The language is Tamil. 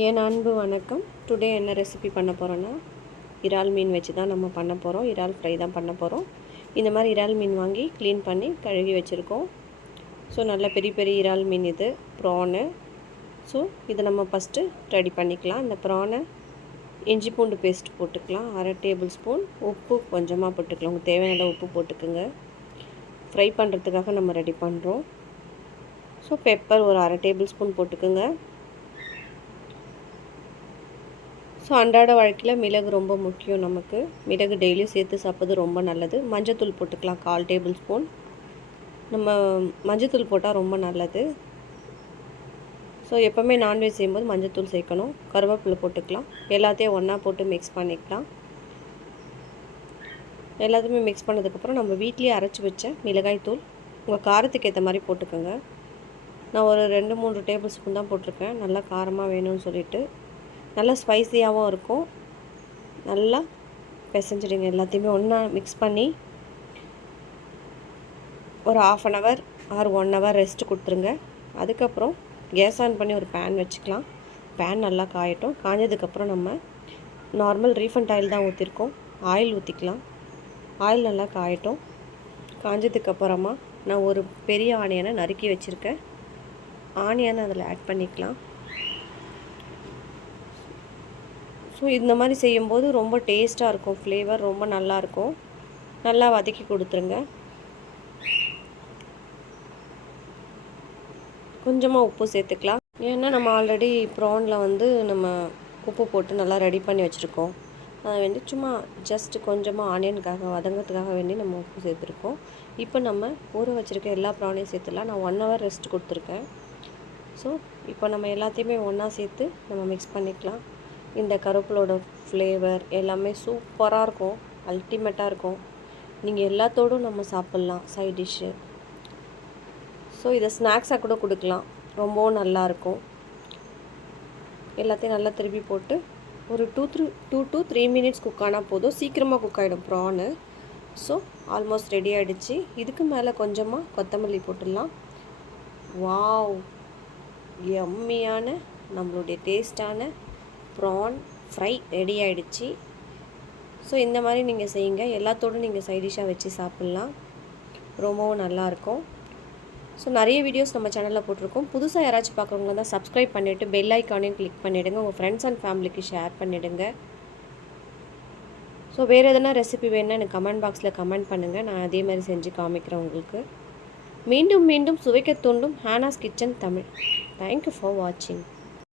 என் அன்பு வணக்கம். டுடே என்ன ரெசிபி பண்ண போகிறோன்னா இறால் மீன் வச்சு தான் நம்ம பண்ண போகிறோம் இறால் ஃப்ரை தான் பண்ண போகிறோம் இந்த மாதிரி இறால் மீன் வாங்கி க்ளீன் பண்ணி கழுவி வச்சுருக்கோம். ஸோ நல்ல பெரிய பெரிய இறால் மீன் இது. ப்ரானு ஸோ இதை நம்ம ஃபஸ்ட்டு ரெடி பண்ணிக்கலாம். இந்த ப்ரானை இஞ்சி பூண்டு பேஸ்ட் போட்டுக்கலாம். அரை டேபிள் ஸ்பூன் உப்பு கொஞ்சமாக போட்டுக்கலாம். உங்களுக்கு தேவையான உப்பு போட்டுக்கோங்க. ஃப்ரை பண்ணுறதுக்காக நம்ம ரெடி பண்ணுறோம் ஸோ பெப்பர் ஒரு அரை டேபிள் ஸ்பூன் போட்டுக்கோங்க. ஸோ அன்றாட வாழ்க்கையில் மிளகு ரொம்ப முக்கியம் நமக்கு. மிளகு டெய்லியும் சேர்த்து சாப்பிட்றது ரொம்ப நல்லது. மஞ்சத்தூள் போட்டுக்கலாம். கால் டேபிள் ஸ்பூன் நம்ம மஞ்சத்தூள் போட்டால் ரொம்ப நல்லது. ஸோ எப்போவுமே நான்வெஜ் செய்யும்போது மஞ்சத்தூள் சேர்க்கணும். கருவேப்பிலை போட்டுக்கலாம். எல்லாத்தையும் ஒன்றா போட்டு மிக்ஸ் பண்ணிக்கலாம். எல்லாத்தையுமே மிக்ஸ் பண்ணதுக்கப்புறம் நம்ம வீட்லேயே அரைச்சி வச்ச மிளகாய் தூள் உங்கள் காரத்துக்கு ஏற்ற மாதிரி போட்டுக்கோங்க. நான் ஒரு ரெண்டு மூன்று டேபிள் ஸ்பூன் தான் போட்டிருக்கேன். நல்லா காரமாக வேணும்னு சொல்லிவிட்டு நல்லா ஸ்பைஸியாகவும் இருக்கும். நல்லா பிசைஞ்சிடுங்க எல்லாத்தையுமே ஒன்றா மிக்ஸ் பண்ணி ஒரு half an hour or one hour rest கொடுத்துருங்க. அதுக்கப்புறம் கேஸ் ஆன் பண்ணி ஒரு பேன் வச்சுக்கலாம். பேன் நல்லா காயட்டும். காஞ்சதுக்கப்புறம் நம்ம நார்மல் ரீஃபண்ட் ஆயில் தான் ஊற்றிருக்கோம் ஆயில் ஊற்றிக்கலாம் ஆயில் நல்லா காயட்டும். காஞ்சதுக்கப்புறமா நான் ஒரு பெரிய ஆனியனை நறுக்கி வச்சுருக்கேன். ஆனியனை அதில் ஆட் பண்ணிக்கலாம். ஸோ இந்த மாதிரி செய்யும்போது ரொம்ப டேஸ்ட்டாக இருக்கும். ஃப்ளேவர் ரொம்ப நல்லாயிருக்கும் நல்லா வதக்கி கொடுத்துருங்க. கொஞ்சமாக உப்பு சேர்த்துக்கலாம். ஏன்னா நம்ம ஆல்ரெடி ப்ரானில் வந்து நம்ம உப்பு போட்டு நல்லா ரெடி பண்ணி வச்சுருக்கோம். அதை வேண்டி சும்மா ஜஸ்ட் கொஞ்சமாக ஆனியனுக்காக வதங்கிறதுக்காக வேண்டி நம்ம உப்பு சேர்த்துருக்கோம். இப்போ நம்ம ஊற வச்சுருக்க எல்லா ப்ரானையும் சேர்த்துலாம் நான் ஒன் ஹவர் ரெஸ்ட் கொடுத்துருக்கேன். ஸோ இப்போ நம்ம எல்லாத்தையுமே ஒன்றா சேர்த்து நம்ம மிக்ஸ் பண்ணிக்கலாம். இந்த கருவேப்பிலோட ஃப்ளேவர் எல்லாமே சூப்பராக இருக்கும் அல்டிமேட்டாக இருக்கும். நீங்கள் எல்லாத்தோடும் நம்ம சாப்பிட்லாம் சைட் டிஷ்ஷு ஸோ இதை ஸ்நாக்ஸாக கூட கொடுக்கலாம். ரொம்பவும் நல்லாயிருக்கும் எல்லாத்தையும் நல்லா திருப்பி போட்டு ஒரு two three two two three minutes cook ஆனால் போதும். சீக்கிரமாக குக் ஆகிடும் ப்ரானு ஸோ ஆல்மோஸ்ட் ரெடி ஆகிடுச்சு இதுக்கு மேலே கொஞ்சமாக கொத்தமல்லி போட்டுடலாம். வாவ் எம்மியான நம்மளுடைய டேஸ்டான ப்ரான் ஃப்ரை ரெடி ஆகிடுச்சு ஸோ இந்த மாதிரி நீங்கள் செய்யுங்க. எல்லாத்தோடும் நீங்கள் சைடிஷாக வச்சு சாப்பிட்லாம். ரொம்பவும் நல்லாயிருக்கும் ஸோ நிறைய வீடியோஸ் நம்ம சேனலில் போட்டிருக்கோம். புதுசாக யாராச்சும் பார்க்குறவங்க தான் சப்ஸ்கிரைப் பண்ணிவிட்டு பெல் ஐக்கானையும் கிளிக் பண்ணிவிடுங்க உங்கள் ஃப்ரெண்ட்ஸ் அண்ட் ஃபேமிலிக்கு ஷேர் பண்ணிவிடுங்க ஸோ வேறு எதனா ரெசிபி வேணுன்னா எனக்கு கமெண்ட் பாக்ஸில் கமெண்ட் பண்ணுங்கள் நான் அதே மாதிரி செஞ்சு காமிக்கிறேன் உங்களுக்கு. மீண்டும் மீண்டும் சுவைக்க தூண்டும் Hena's kitchen Tamil. Thank you for வாட்சிங்